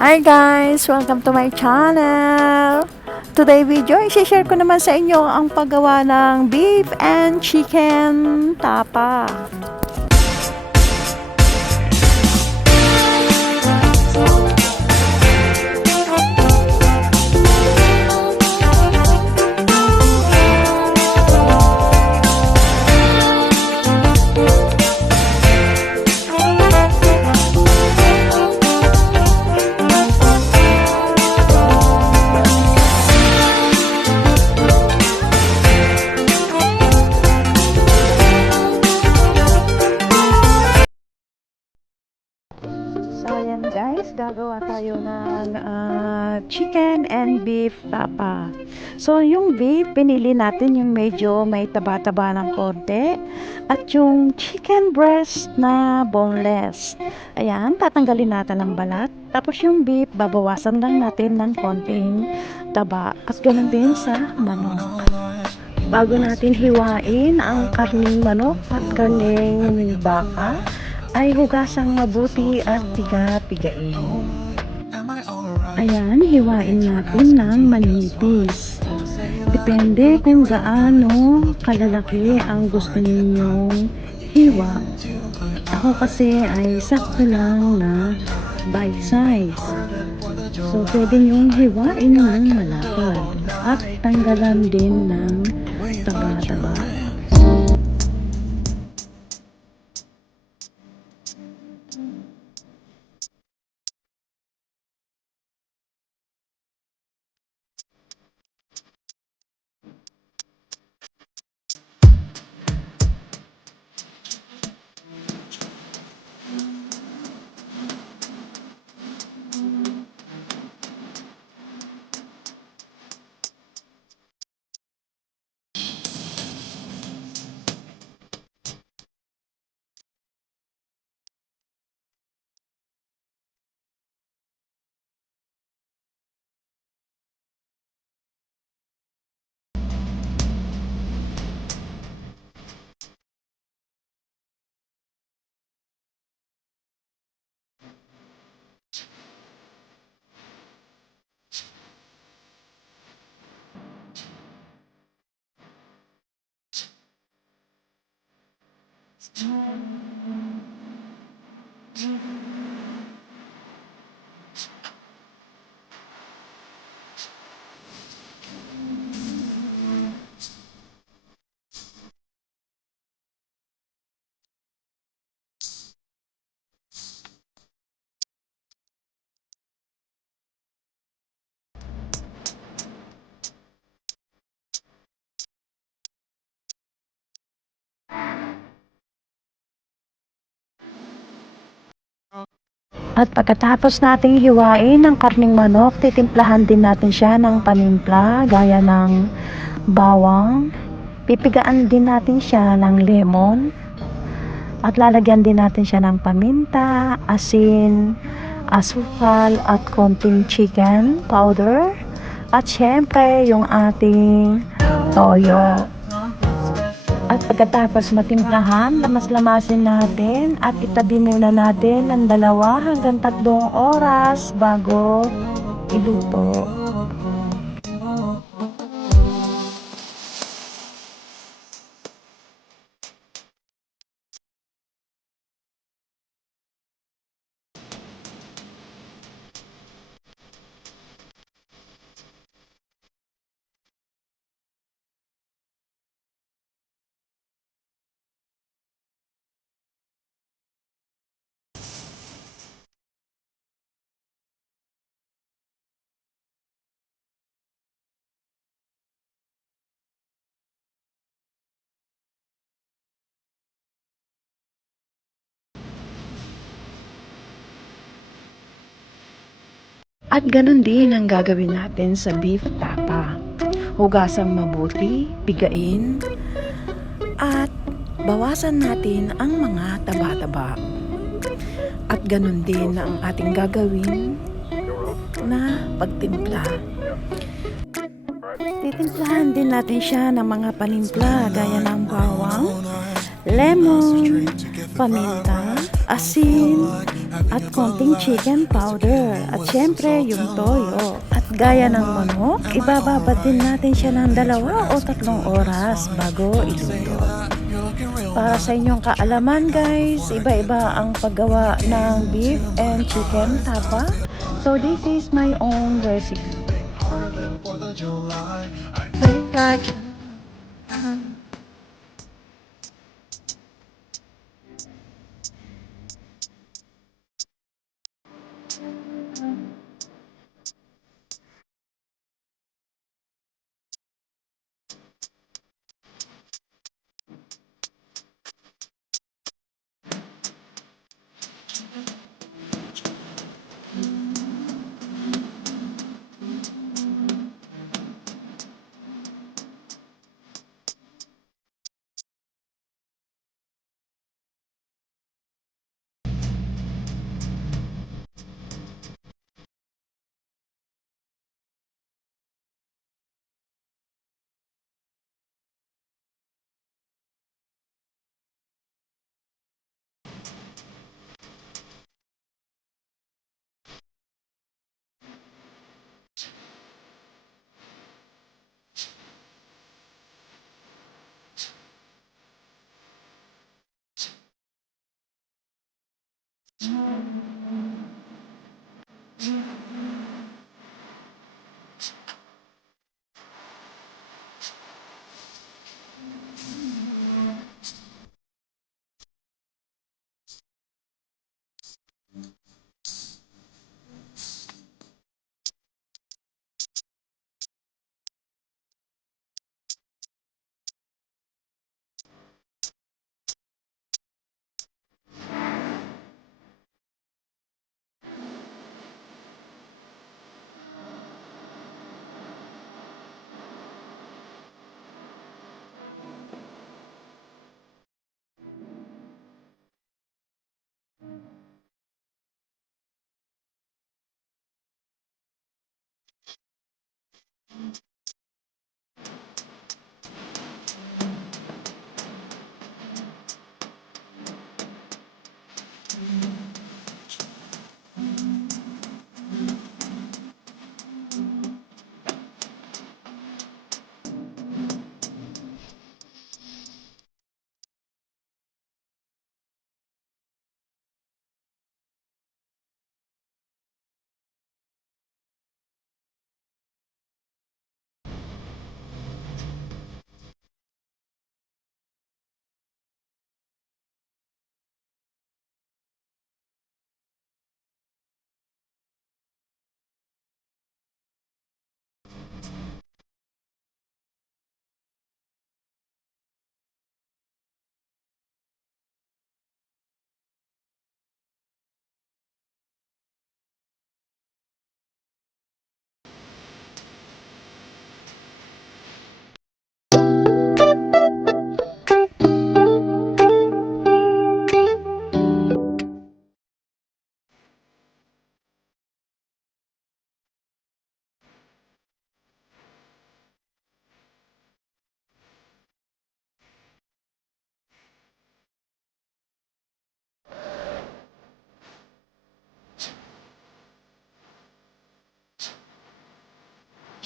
Hi guys! Welcome to my channel! Today video, i-share ko naman sa inyo ang paggawa ng beef and chicken tapa. So, ayan guys, gagawa tayo ng chicken and beef tapa. So, yung beef, pinili natin yung medyo may taba-taba ng konti. At yung chicken breast na boneless. Ayan, tatanggalin natin ang balat. Tapos yung beef, babawasan lang natin ng konting taba. At ganoon din sa manok. Bago natin hiwain ang karning manok at karning baka, ay hugasang mabuti at piga-pigain. Ayan, hiwain natin ng manipis. Depende kung gaano kalalaki ang gusto ninyong hiwa. Ako kasi ay sakto lang na bite size. So, pwede nyong hiwain ng malapad at tanggalan din ng taba-taba. At pagkatapos nating hiwain ang karning manok, titimplahan din natin siya ng panimpla gaya ng bawang. Pipigaan din natin siya ng lemon. At lalagyan din natin siya ng paminta, asin, asukal at konting chicken powder. At syempre yung ating toyo. At pagkatapos matimplahan, lamas-lamasin natin at itabi muna natin ng 2 hanggang 3 oras bago iluto. At ganun din ang gagawin natin sa beef tapa. Hugasang mabuti, pigain, at bawasan natin ang mga taba-taba. At ganun din ang ating gagawin na pagtimpla. Titimplahan din natin siya ng mga panimpla gaya ng bawang, lemon, paminta, asin, at konting chicken powder at syempre yung toyo. At gaya ng manok, ibababad din natin siya ng 2 o 3 oras bago iluto. Para sa inyong kaalaman guys, iba-iba ang paggawa ng beef and chicken tapa. So this is my own recipe.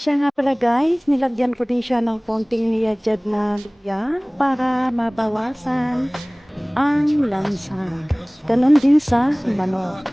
Siya nga pala guys, nilagyan ko din siya ng konting niyajad na luya para mabawasan ang lansa. Ganon din sa manok.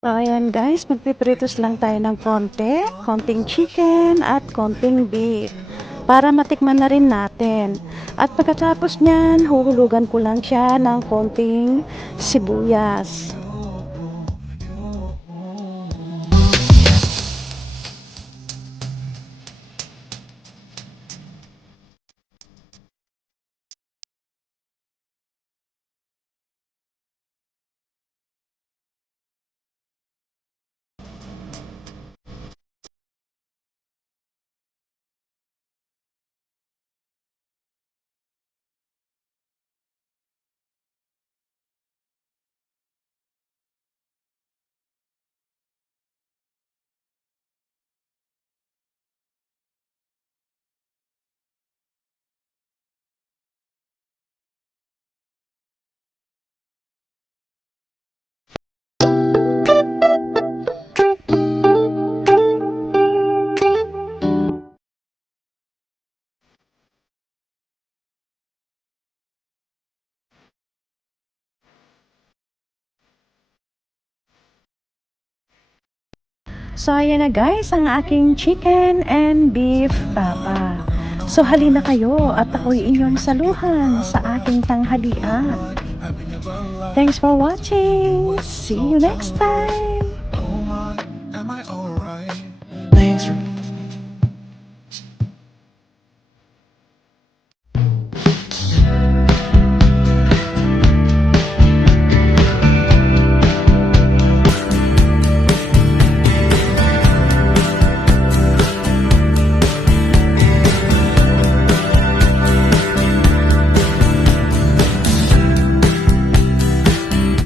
So, ayan guys, magpipritos lang tayo ng konting chicken at konting beef para matikman na rin natin. At pagkatapos nyan, huhulugan ko lang siya ng konting sibuyas. So, ayan na guys, ang aking chicken and beef papa. So, halina kayo at ako'y inyong saluhan sa aking tanghalian. Thanks for watching. See you next time. Am I alright? Thanks for